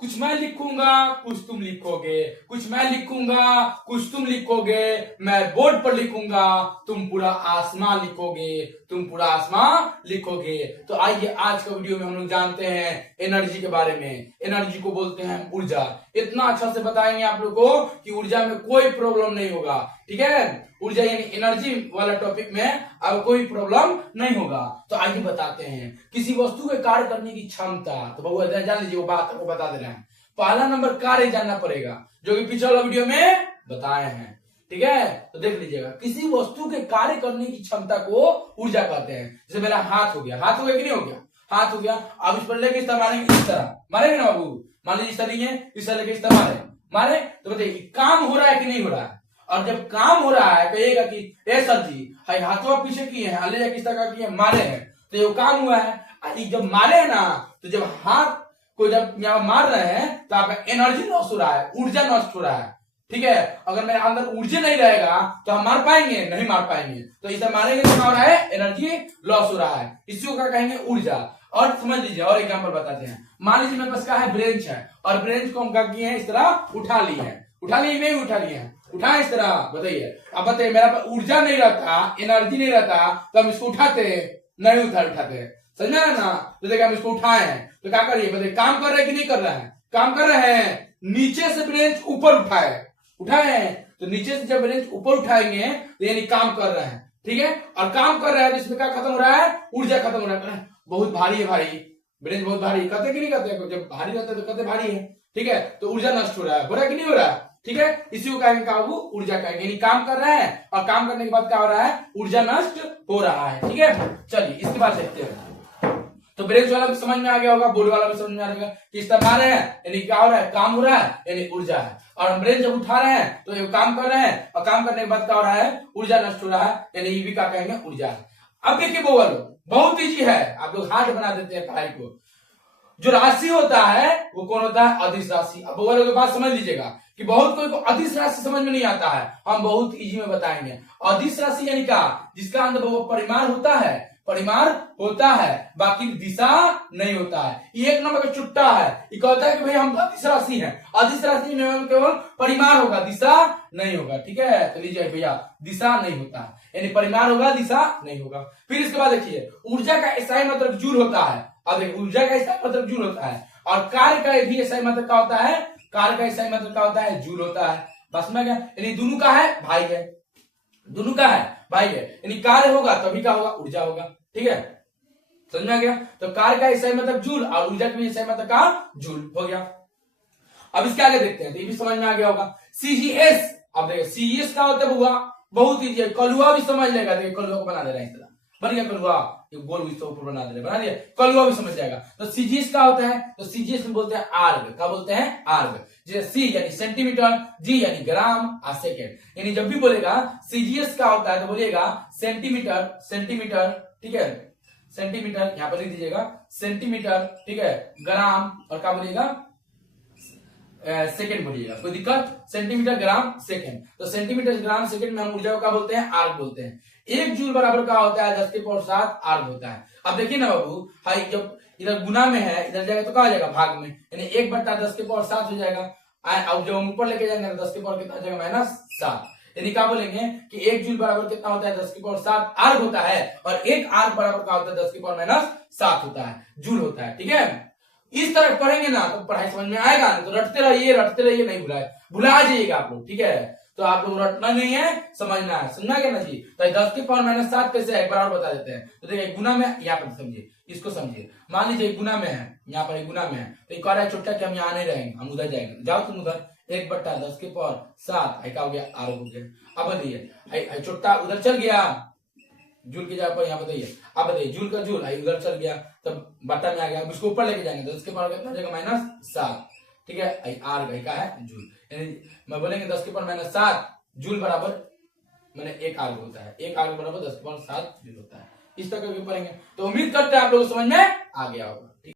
कुछ मैं लिखूंगा कुछ तुम लिखोगे, कुछ मैं लिखूंगा कुछ तुम लिखोगे, मैं बोर्ड पर लिखूंगा तुम पूरा आसमान लिखोगे, तुम पूरा आसमान लिखोगे। तो आइए आज का वीडियो में हम लोग जानते हैं एनर्जी के बारे में। एनर्जी को बोलते हैं ऊर्जा। इतना अच्छा से बताएंगे आप लोग को कि ऊर्जा में कोई प्रॉब्लम नहीं होगा, ठीक है। ऊर्जा यानी एनर्जी वाला टॉपिक में अब कोई प्रॉब्लम नहीं होगा। तो आइए बताते हैं किसी वस्तु के कार्य करने की क्षमता। तो बहु जान लीजिए, वो बात आपको बता दे रहे हैं। पहला नंबर कार्य जानना पड़ेगा, जो कि पिछले वाला वीडियो में बताए हैं, ठीक है। तो देख लीजिएगा, किसी वस्तु के कार्य करने की क्षमता को ऊर्जा कहते हैं। जैसे मेरा हाथ हो गया, हाथ हो गया कि नहीं हो गया, हाथ हो गया। अब इस पर लेके इस तरह मारेंगे, इस तरह मारेंगे ना बाबू, मान लीजिए इस तरह इस तरह लेके इस तरह मारे तो बताइए काम हो रहा है कि नहीं हो रहा है। और जब काम हो रहा है कहिएगा कि ए सर जी हाथों पीछे किए हैं, ले जाके किस तरह किए मारे हैं, तो ये काम हुआ है। जब मारे है ना, तो जब हाथ को जब यहाँ मार रहे हैं तो आपका एनर्जी लॉस हो रहा है, ऊर्जा नष्ट हो रहा है, ठीक है। अगर मेरे अंदर ऊर्जा नहीं रहेगा तो हम मार पाएंगे नहीं, मार पाएंगे। तो इसे मारेंगे तो क्या हो रहा है, एनर्जी लॉस हो रहा है, इसी को क्या कहेंगे ऊर्जा। और समझ लीजिए और एग्जांपल बताते हैं। मान लीजिए मेरे पास क्या है, ब्रेंच है, और ब्रेंच को हम क्या किए हैं, इस तरह उठा लिए हैं, उठा लिए नहीं उठा लिए हैं, उठा इस तरह। बताइए, अब बताइए मेरा पास ऊर्जा नहीं रहता, एनर्जी नहीं रहता, तो हम इसको उठाते नहीं, उठाते, समझ में आया ना। तो देखिए हम इसको उठाए हैं, तो क्या करिए बताइए, काम कर रहे हैं कि नहीं कर रहे हैं, काम कर रहे हैं। नीचे से ब्रेंच ऊपर उठाए हैं, तो नीचे से जब ब्रेंच ऊपर उठाएंगे तो यानी काम कर रहे हैं, ठीक है। और काम कर रहे हैं तो इसमें क्या खत्म हो रहा है, ऊर्जा खत्म हो रहा है। बहुत भारी है भाई, ब्रेंच बहुत भारी, कहते कि नहीं कहते, जब भारी रहता है तो कहते भारी है, ठीक है। तो ऊर्जा नष्ट हो रहा है कि नहीं हो रहा है, ठीक है। इसी को कहेंगे काबू, ऊर्जा कहेंगे, यानी काम कर रहे हैं और काम करने के बाद क्या हो रहा है, ऊर्जा नष्ट हो रहा है, ठीक है। चलिए इसके बाद देखते हैं। तो ब्रेक वाला भी समझ में आ गया होगा, बोर्ड वाला भी समझ में आ गया, किस तरह मार रहे हैं यानी क्या हो रहा है, काम हो रहा है यानी ऊर्जा है। और हम ब्रेन जब उठा रहे हैं तो ये काम कर रहे हैं, और काम करने के बाद क्या हो रहा है, ऊर्जा नष्ट हो रहा है, यानी ये भी क्या कहेंगे, ऊर्जा है। अब देखिए वो वालों, बहुत ईजी है, आप लोग हार्ड बना देते हैं पढ़ाई को। जो राशि होता है वो कौन होता है, अदिश राशि। अब वो वालों की बात समझ लीजिएगा कि बहुत कोई को अदिश राशि समझ में नहीं आता है, हम बहुत इजी में बताएंगे। अदिश राशि यानी क्या, जिसका अंदर वो परिमाण होता है, परिमाण होता है, बाकी दिशा नहीं होता है। ये एक नंबर का चुट्टा है, ये कहता है कि भाई हम अदिश राशि है, अदिश राशि में केवल परिमाण होगा, दिशा नहीं होगा, ठीक है। तो लीजिए भैया, दिशा नहीं होता है, यानी परिमाण होगा, दिशा नहीं होगा। फिर इसके बाद देखिए, ऊर्जा का ऐसा ही मतलब जूल होता है। अब देखिए, ऊर्जा का ऐसा मतलब जूल होता है, और कार्य का भी ऐसा ही मतलब क्या होता है, कार्य का ऐसा ही मतलब क्या होता है, जूल होता है। बस में क्या, यानी दोनों का है भाई है, दोनों का है भाई है, यानी कार्य होगा तभी क्या होगा, ऊर्जा होगा, ठीक है। समझ में आ गया। तो कार्य का ऐसा ही मतलब जूल, और ऊर्जा का भी ऐसा ही मतलब का जूल हो गया। अब इसके आगे देखते हैं, तो ये भी समझ में आ गया होगा। सीजीएस, अब देखिए सीजीएस क्या होता है बुआ, बहुत ईजी है, कलुआ भी समझ लेगा। देखिए कलुआ को बना दे रहा है, इस तरह बन गया कलुआ, गोल भी ऊपर बना दे रहे, बना दिया, कलुआ भी समझ जाएगा। तो सीजीएस क्या होता है, तो सीजीएस में बोलते हैं आर्ग, क्या बोलते हैं, आर्ग। जैसे सी यानी सेंटीमीटर, जी यानी ग्राम, और सेकेंड, यानी जब भी बोलेगा सीजीएस क्या होता है तो बोलिएगा सेंटीमीटर, सेंटीमीटर, ठीक है, सेंटीमीटर यहां पर लिख दीजिएगा, सेंटीमीटर, ठीक है, ग्राम, और क्या बोलिएगा, सेकेंड बोलिएगा, कोई दिक्कत, सेंटीमीटर ग्राम सेकेंड। तो सेंटीमीटर ग्राम सेकेंड में हम ऊर्जा को क्या बोलते हैं, आर्ग बोलते हैं। एक जूल बराबर क्या होता है, 10 की पावर 7 आर्ग होता है। अब देखिए ना बाबू, हाई जब इधर गुना में है, इधर जाएगा तो क्या हो जाएगा, भाग में, यानी 1/10 की पावर 7 हो जाएगा। अब जब हम ऊपर लेके जाएंगे तो 10 की पावर कितना हो जाएगा, -7, यानी क्या बोलेंगे कि 1 जूल बराबर कितना होता है, 10 की पावर 7 आर्ग होता है, और 1 आर्ग बराबर क्या होता है, 10 की पावर -7 होता है, जूल होता है, ठीक है। इस तरह पढ़ेंगे ना तो पढ़ाई समझ में आएगा, तो रटते रहिए, नहीं भुला जाइएगा आप लोग, ठीक है। तो आप लोग रटना नहीं है, समझना है, समझा गया ना जी। तो 10 की पावर -7 कैसे है, एक बार और बता देते हैं। तो देखिए गुना में, यहाँ पर समझिए, इसको समझिए, मान लीजिए गुना में है, यहाँ पर गुना में है, तो एक है छोटा कि हम यहाँ नहीं रहेंगे, हम उधर जाएंगे, जाओ तुम उधर, 1/10 की पावर 7 क्या हो गया, आर्ग हो गया। अब बताइए छोटा उधर चल गया, जूल की जगह पर यहाँ बताइए, अब बताइए जूल का जूल उधर चल गया, तब बट्टा में आ गया, उसको ऊपर लेके जाएंगे, 10 के पावर कितना जाएगा, -7, ठीक है। आर्ग का है जूल, यानी मैं बोलेंगे 10 के पावर -7 जूल बराबर मैंने 1 आर्ग होता है, 1 आर्ग बराबर 10 के पावर 7 जूल होता है। इस तरह भी पढ़ेंगे, तो उम्मीद करते हैं आप लोग समझ में आ गया होगा।